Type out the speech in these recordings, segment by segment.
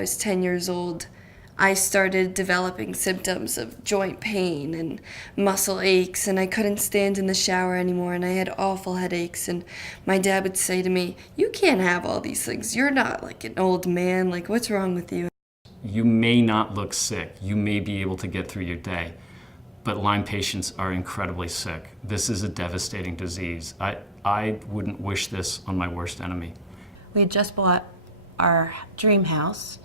I was 10 years old, I started developing symptoms of joint pain and muscle aches, and I couldn't stand in the shower anymore, and I had awful headaches. And my dad would say to me, "You can't have all these things. You're not like an old man. Like, what's wrong with you?" You may not look sick. You may be able to get through your day. But Lyme patients are incredibly sick. This is a devastating disease. I wouldn't wish this on my worst enemy. We had just bought our dream house.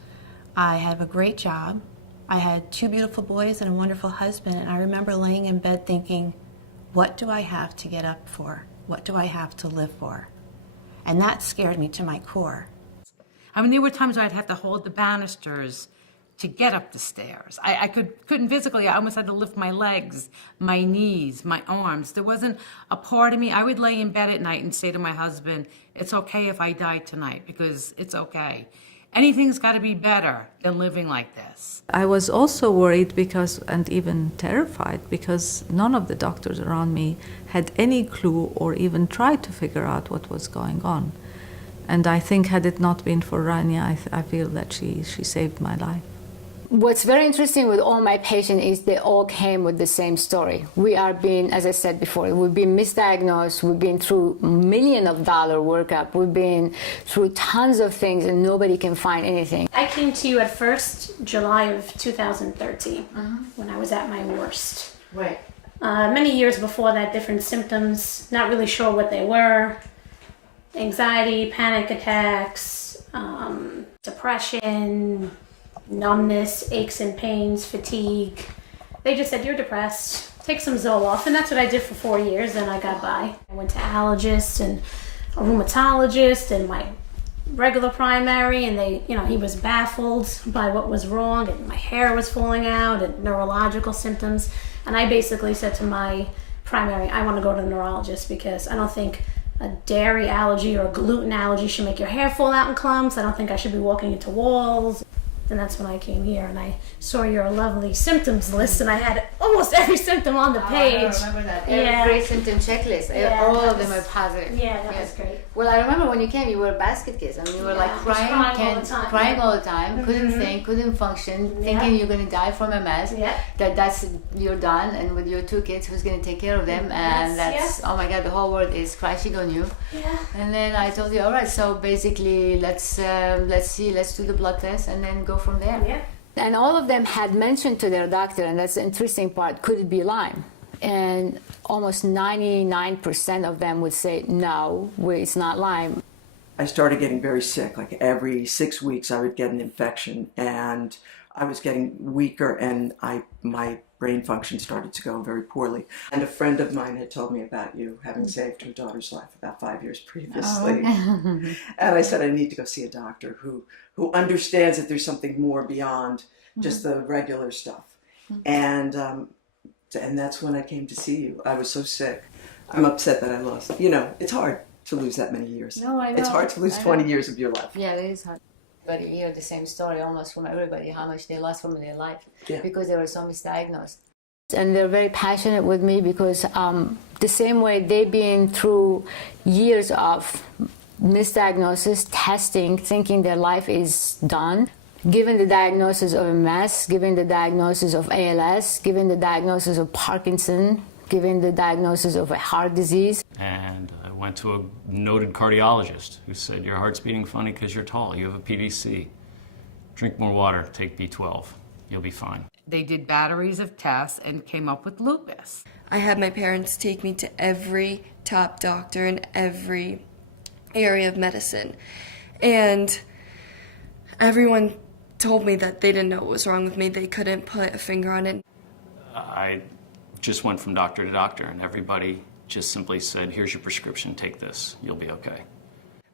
I have a great job. I had 2 beautiful boys and a wonderful husband, and I remember laying in bed thinking, what do I have to get up for? What do I have to live for? And that scared me to my core. I mean, there were times I'd have to hold the banisters to get up the stairs. I couldn't physically. I almost had to lift my legs, my knees, my arms. There wasn't a part of me. I would lay in bed at night and say to my husband, it's okay if I die tonight, because it's okay. Anything's got to be better than living like this. I was also worried because, and even terrified, because none of the doctors around me had any clue or even tried to figure out what was going on. And I think had it not been for Rania, I feel that she saved my life. What's very interesting with all my patients is they all came with the same story. We are being, as I said before, we've been misdiagnosed, we've been through $1 million workup, we've been through tons of things and nobody can find anything. I came to you at first July of 2013 when I was at my worst. Right. Many years before that, different symptoms, not really sure what they were. Anxiety, panic attacks, depression, numbness, aches and pains, fatigue. They just said, you're depressed, take some Zoloft, and that's what I did for 4 years, and I got by. I went to allergist and a rheumatologist and my regular primary, and they, he was baffled by what was wrong, and my hair was falling out and neurological symptoms. And I basically said to my primary, I want to go to the neurologist because I don't think a dairy allergy or a gluten allergy should make your hair fall out in clumps. I don't think I should be walking into walls. And that's when I came here and I saw your lovely symptoms list, and I had almost every symptom on the page. I remember that. Every symptom checklist. All of them are positive. Yeah, that was great. Well, I remember when you came, you were a basket case. I mean, you were like crying all the time, couldn't think, couldn't function, thinking you're going to die from MS. Yeah. That's you're done, and with your 2 kids, who's going to take care of them? And that's oh my God, the whole world is crashing on you. Yeah. And then I told you, all right, so basically, let's do the blood test, and then go from there. Yeah. And all of them had mentioned to their doctor, and that's the interesting part, could it be Lyme? And almost 99% of them would say, no, it's not Lyme. I started getting very sick. Like every 6 weeks I would get an infection, and I was getting weaker, and my brain function started to go very poorly. And a friend of mine had told me about you having saved her daughter's life about 5 years previously. Oh. And I said, I need to go see a doctor who understands that there's something more beyond just the regular stuff. And that's when I came to see you. I was so sick. I'm upset that I lost. It's hard to lose that many years. No, I know. It's hard to lose 20 years of your life. Yeah, it is hard. But you hear the same story almost from everybody, how much they lost from their life because they were so misdiagnosed. And they're very passionate with me because the same way they've been through years of misdiagnosis, testing, thinking their life is done, given the diagnosis of MS, given the diagnosis of ALS, given the diagnosis of Parkinson, given the diagnosis of a heart disease. And I went to a noted cardiologist who said, your heart's beating funny because you're tall, you have a PDC. Drink more water, take B12, you'll be fine. They did batteries of tests and came up with lupus. I had my parents take me to every top doctor in every area of medicine, and everyone told me that they didn't know what was wrong with me. They couldn't put a finger on it. I just went from doctor to doctor, and everybody just simply said, here's your prescription, take this, you'll be okay.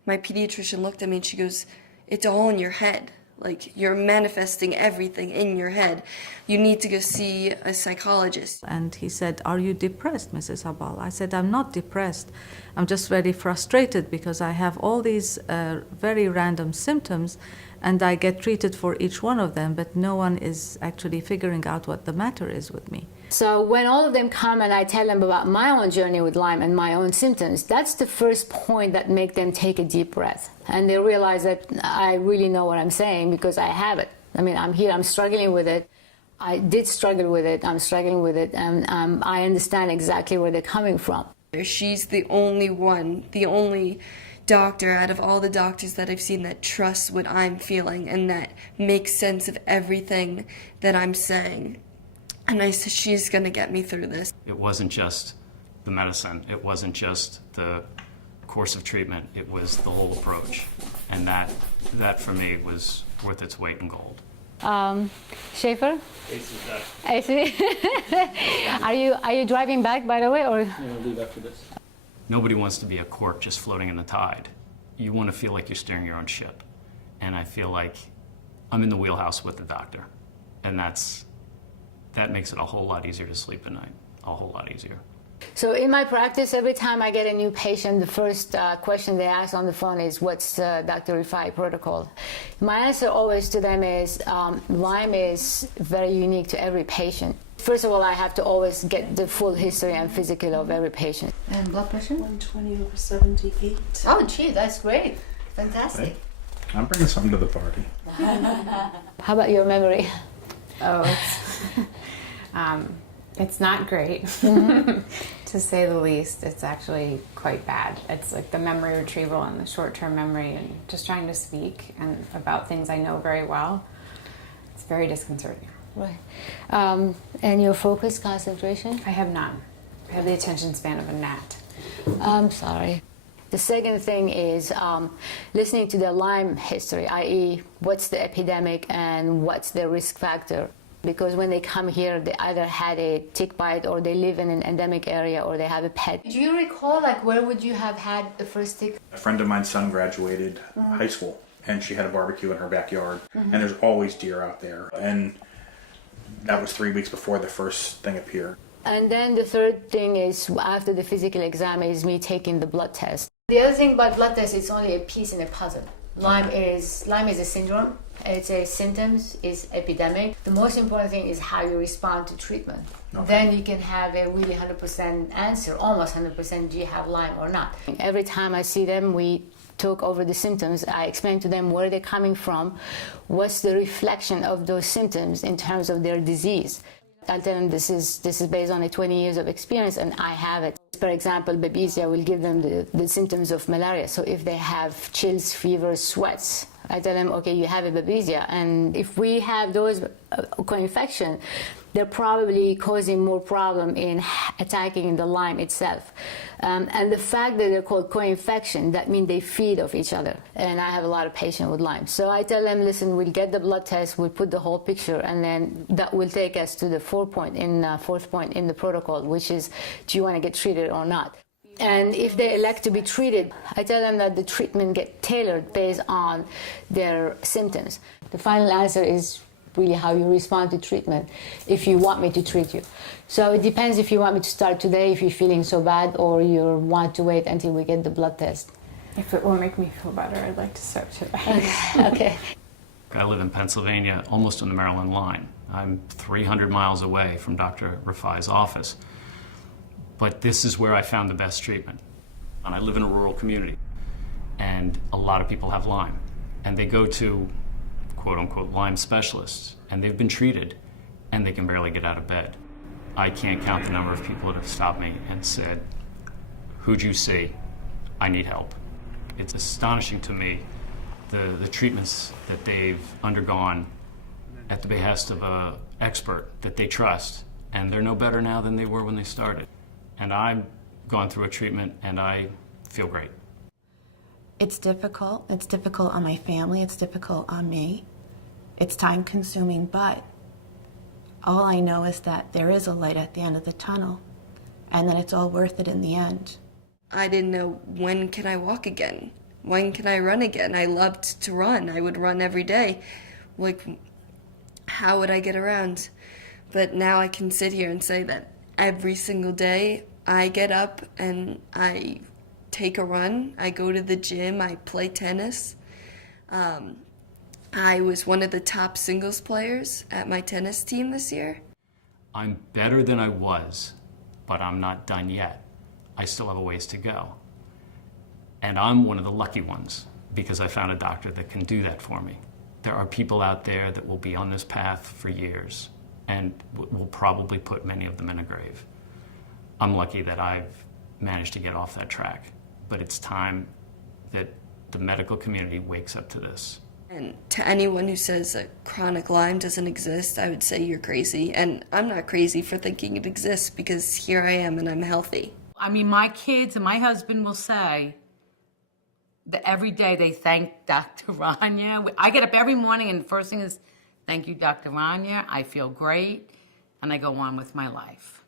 My pediatrician looked at me and she goes, it's all in your head. Like, you're manifesting everything in your head. You need to go see a psychologist. And he said, are you depressed, Mrs. Habal? I said, I'm not depressed. I'm just very frustrated because I have all these very random symptoms, And I get treated for each one of them, but no one is actually figuring out what the matter is with me. So when all of them come and I tell them about my own journey with Lyme and my own symptoms, that's the first point that make them take a deep breath. And they realize that I really know what I'm saying because I have it. I mean, I'm here, I'm struggling with it. I did struggle with it, I'm struggling with it, and I understand exactly where they're coming from. She's the only doctor out of all the doctors that I've seen that trusts what I'm feeling and that makes sense of everything that I'm saying. And I said, she's going to get me through this. It wasn't just the medicine. It wasn't just the course of treatment. It was the whole approach. And that for me was worth its weight in gold. Schaefer? AC. Are you driving back, by the way, or? Yeah, I'll leave after this. Nobody wants to be a cork just floating in the tide. You want to feel like you're steering your own ship. And I feel like I'm in the wheelhouse with the doctor. And that makes it a whole lot easier to sleep at night. A whole lot easier. So in my practice, every time I get a new patient, the first question they ask on the phone is, what's Dr. Rifai protocol? My answer always to them is, Lyme is very unique to every patient. First of all, I have to always get the full history and physical of every patient. And blood pressure? 120/78. Oh, gee, that's great. Fantastic. I'm bringing something to the party. How about your memory? Oh, it's not great, to say the least. It's actually quite bad. It's like the memory retrieval and the short-term memory and just trying to speak and about things I know very well. It's very disconcerting. Right. And your focus, concentration? I have none. I have the attention span of a gnat. I'm sorry. The second thing is listening to the Lyme history, i.e. what's the epidemic and what's the risk factor. Because when they come here, they either had a tick bite or they live in an endemic area or they have a pet. Do you recall, like, where would you have had the first tick? A friend of mine's son graduated high school, and she had a barbecue in her backyard, and there's always deer out there. And that was 3 weeks before the first thing appeared. And then the third thing is, after the physical exam, is me taking the blood test. The other thing about blood test, it's only a piece in a puzzle. Lyme is a syndrome. It's a symptoms, it's epidemic. The most important thing is how you respond to treatment. Okay. Then you can have a really 100% answer, almost 100%, do you have Lyme or not. Every time I see them, we talk over the symptoms. I explain to them where they're coming from, what's the reflection of those symptoms in terms of their disease. I tell them this is based on 20 years of experience and I have it. For example, babesia will give them the symptoms of malaria. So if they have chills, fever, sweats, I tell them, okay, you have a babesia. And if we have those co-infection, they're probably causing more problem in attacking the Lyme itself. And the fact that they're called co-infection, that means they feed off each other. And I have a lot of patients with Lyme. So I tell them, listen, we'll get the blood test, we'll put the whole picture, and then that will take us to the fourth point in the protocol, which is, do you want to get treated or not? And if they elect to be treated, I tell them that the treatment gets tailored based on their symptoms. The final answer is really how you respond to treatment if you want me to treat you. So it depends if you want me to start today, if you're feeling so bad, or you want to wait until we get the blood test. If it will make me feel better, I'd like to start today. Okay. I live in Pennsylvania, almost on the Maryland line. I'm 300 miles away from Dr. Rifai's office. But this is where I found the best treatment. And I live in a rural community, and a lot of people have Lyme. And they go to, quote unquote, Lyme specialists, and they've been treated, and they can barely get out of bed. I can't count the number of people that have stopped me and said, who'd you see? I need help. It's astonishing to me the treatments that they've undergone at the behest of an expert that they trust, and they're no better now than they were when they started. And I've gone through a treatment, and I feel great. It's difficult. It's difficult on my family. It's difficult on me. It's time-consuming, but all I know is that there is a light at the end of the tunnel, and that it's all worth it in the end. I didn't know, when can I walk again? When can I run again? I loved to run. I would run every day. Like, how would I get around? But now I can sit here and say that every single day I get up and I take a run. I go to the gym. I play tennis. I was one of the top singles players at my tennis team this year. I'm better than I was, but I'm not done yet. I still have a ways to go. And I'm one of the lucky ones because I found a doctor that can do that for me. There are people out there that will be on this path for years and will probably put many of them in a grave. I'm lucky that I've managed to get off that track, but it's time that the medical community wakes up to this. And to anyone who says that chronic Lyme doesn't exist, I would say you're crazy. And I'm not crazy for thinking it exists because here I am and I'm healthy. I mean, my kids and my husband will say that every day they thank Dr. Rania. I get up every morning and the first thing is, thank you, Dr. Rania. I feel great. And I go on with my life.